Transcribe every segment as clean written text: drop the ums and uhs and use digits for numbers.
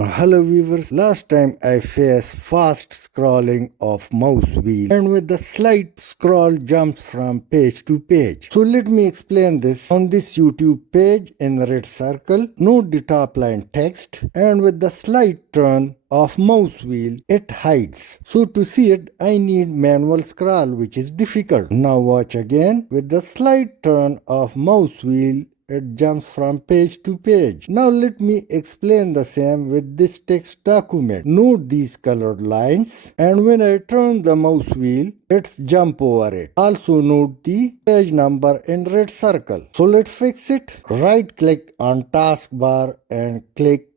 Hello viewers, last time I faced fast scrolling of mouse wheel and with the slight scroll jumps from page to page. So let me explain this. On this YouTube page in red circle, note the top line text and with the slight turn of mouse wheel it hides. So to see it I need manual scroll which is difficult. Now watch again. With the slight turn of mouse wheel it jumps from page to page. Now let me explain the same with this text document. Note these colored lines and when I turn the mouse wheel, let's jump over it. Also note the page number in red circle. So let's fix it. Right click on taskbar and click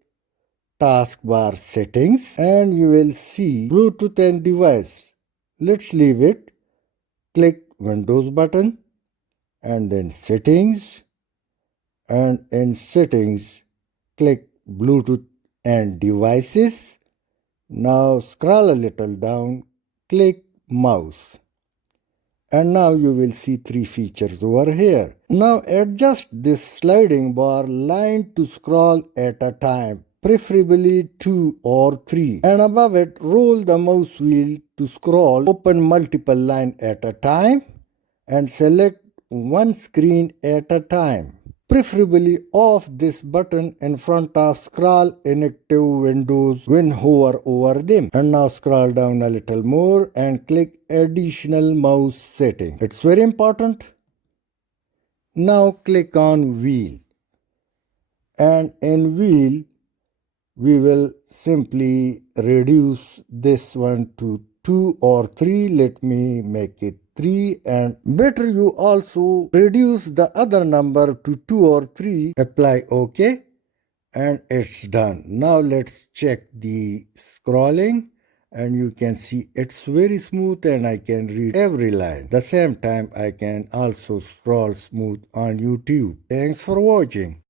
taskbar settings and you will see Bluetooth and device. Let's leave it. Click Windows button and then settings. And in settings, click Bluetooth and devices. Now scroll a little down, click mouse. And now you will see three features over here. Now adjust this sliding bar line to scroll at a time, preferably 2 or 3. And above it, roll the mouse wheel to scroll, open multiple lines at a time and select one screen at a time. Preferably off this button in front of scroll inactive windows when hover over them. And now scroll down a little more and click additional mouse setting. It's very important. Now click on wheel. And in wheel, we will simply reduce this one to 2 or 3. Let me make it 3 and better you also reduce the other number to 2 or 3. Apply OK and it's done. Now let's check the scrolling and you can see it's very smooth and I can read every line. The same time I can also scroll smooth on YouTube. Thanks for watching.